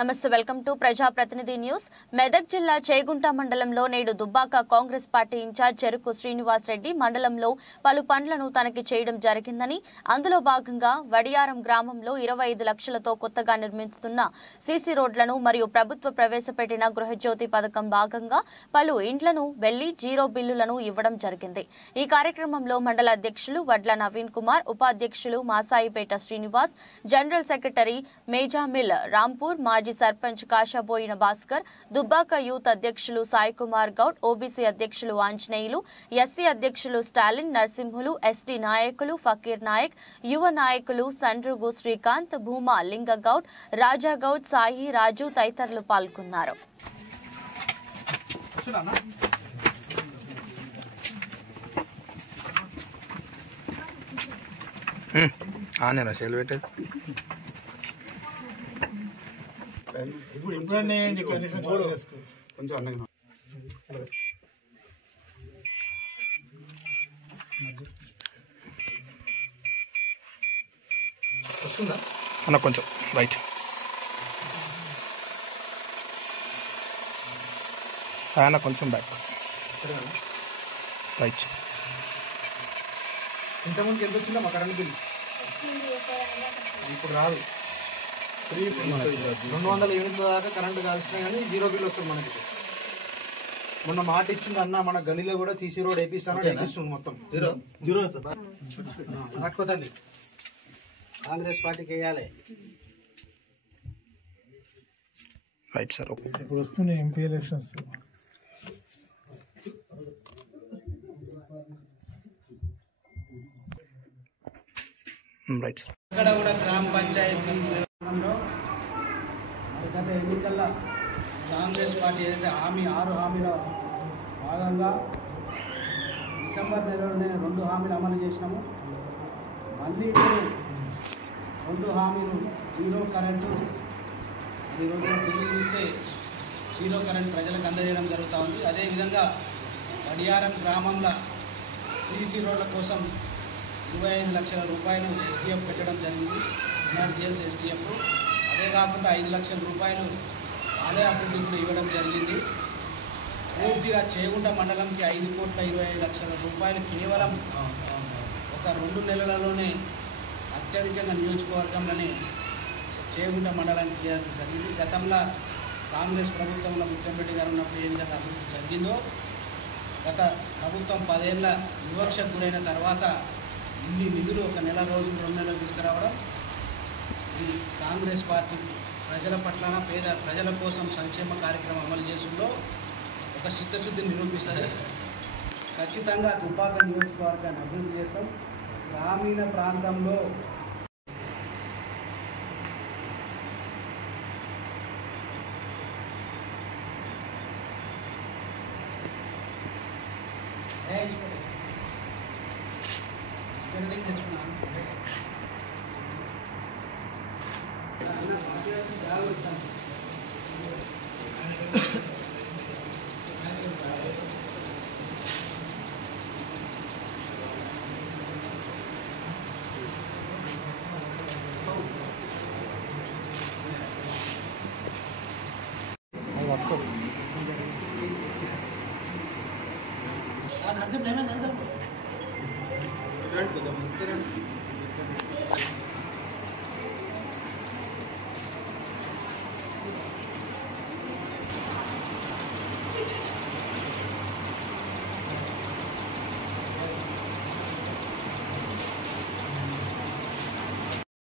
నమస్తే welcome to ప్రజాప్రతినిధి news. Medak జిల్లా చేగుంట మండలంలో నేడు దుబ్బాక కాంగ్రెస్ పార్టీ ఇన్ఛార్జ్ చెరుకు శ్రీనివాస్ రెడ్డి మండలంలో పలు పనులను తనిఖీ చేయడం జరిగిందని, అందులో భాగంగా వడియారం గ్రామంలో 25 లక్షలతో కొత్తగా నిర్మిస్తున్న సీసీ రోడ్లను మరియు ప్రభుత్వ ప్రవేశపెట్టిన గృహజ్యోతి పథకం భాగంగా పలు ఇండ్లను వెళ్లి జీరో బిల్లులను ఇవ్వడం జరిగింది. ఈ కార్యక్రమంలో మండల అధ్యక్షులు వడ్ల నవీన్ కుమార్, ఉపాధ్యక్షులు మాసాయిపేట శ్రీనివాస్, జనరల్ సెక్రటరీ మేజామిల్ రాంపూర్, మాజీ సర్పంచ్ కాషాబోయిన భాస్కర్, దుబ్బాక యూత్ అధ్యక్షులు సాయి కుమార్ గౌడ్, ఓబీసీ అధ్యక్షులు ఆంజనేయులు, ఎస్సీ అధ్యక్షులు స్టాలిన్, నరసింహులు, ఎస్టీ నాయకులు ఫకీర్ నాయక్, యువ నాయకులు సండ్రుగు శ్రీకాంత్, భూమా లింగ గౌడ్, రాజా గౌడ్, సాయి రాజు తదితరులు పాల్గొన్నారు. కొంచెం రైట్ కొంచెం బ్యాక్ రైట్. ఇంతకుముందు ఎంత వచ్చిందా మా కరెంట్ బిల్? ఇప్పుడు రాదు. 200 యూనిట్ల దాకా కరెంటు కాల్చినా కానీ జీరో బిల్ వస్తుంది మనకి. మొన్న మాట ఇచ్చింది అన్న, మన గలీలో కూడా సీసీ రోడ్ వేపిస్తాను, వేపిస్తుంది మొత్తం జీరో పట్టుకోతండి. కాంగ్రెస్ పార్టీకి వేయాలి. Right sir. ఓకే, ఇప్పుడు వస్తున్నాయి ఎంపీ ఎలక్షన్స్. Right sir. ఇక్కడ కూడా గ్రామ పంచాయతీ నిర్మాణంలో గత ఎన్నికల్లో కాంగ్రెస్ పార్టీ ఏదైతే 6 హామీల భాగంగా డిసెంబర్ నెలలోనే 2 హామీలు అమలు చేసినాము. మళ్ళీ ఇప్పుడు 2 హామీలు జీరో కరెంటు, ఈరోజు బిల్లు ఇస్తే జీరో కరెంట్ ప్రజలకు అందజేయడం జరుగుతూ ఉంది. అదేవిధంగా వడియారం గ్రామంలో సీసీ రోడ్ల కోసం 25 లక్షల రూపాయలు ఎస్డిఎఫ్ పెట్టడం జరిగింది, ఎన్ఆర్జీఎస్ ఎస్డిఎఫ్. అదే కాకుండా 5 లక్షల రూపాయలు ఆదాయ అభివృద్ధి కూడా ఇవ్వడం జరిగింది. పూర్తిగా చేగుంట మండలంకి 5,25,00,000 రూపాయలు కేవలం ఒక 2 నెలలలోనే అత్యధికంగా నియోజకవర్గంలోనే చేగుంట మండలానికి చేయడం జరిగింది. గతంలో కాంగ్రెస్ ప్రభుత్వంలో ముఖ్యమంత్రి గారు ఉన్నప్పుడు ఏ విధంగా అభివృద్ధి జరిగిందో, గత ప్రభుత్వం 10 ఏళ్ల వివక్షకు గురైన తర్వాత ఇన్ని నిధులు ఒక నెల రోజులు 2 నెలలు తీసుకురావడం ఈ కాంగ్రెస్ పార్టీ ప్రజల పట్లన, పేద ప్రజల కోసం సంక్షేమ కార్యక్రమం అమలు చేసులో ఒక చిత్తశుద్ధిని నిరూపిస్తుంది. ఖచ్చితంగా దుబ్బాక నియోజకవర్గాన్ని అభివృద్ధి చేస్తాం. గ్రామీణ ప్రాంతంలో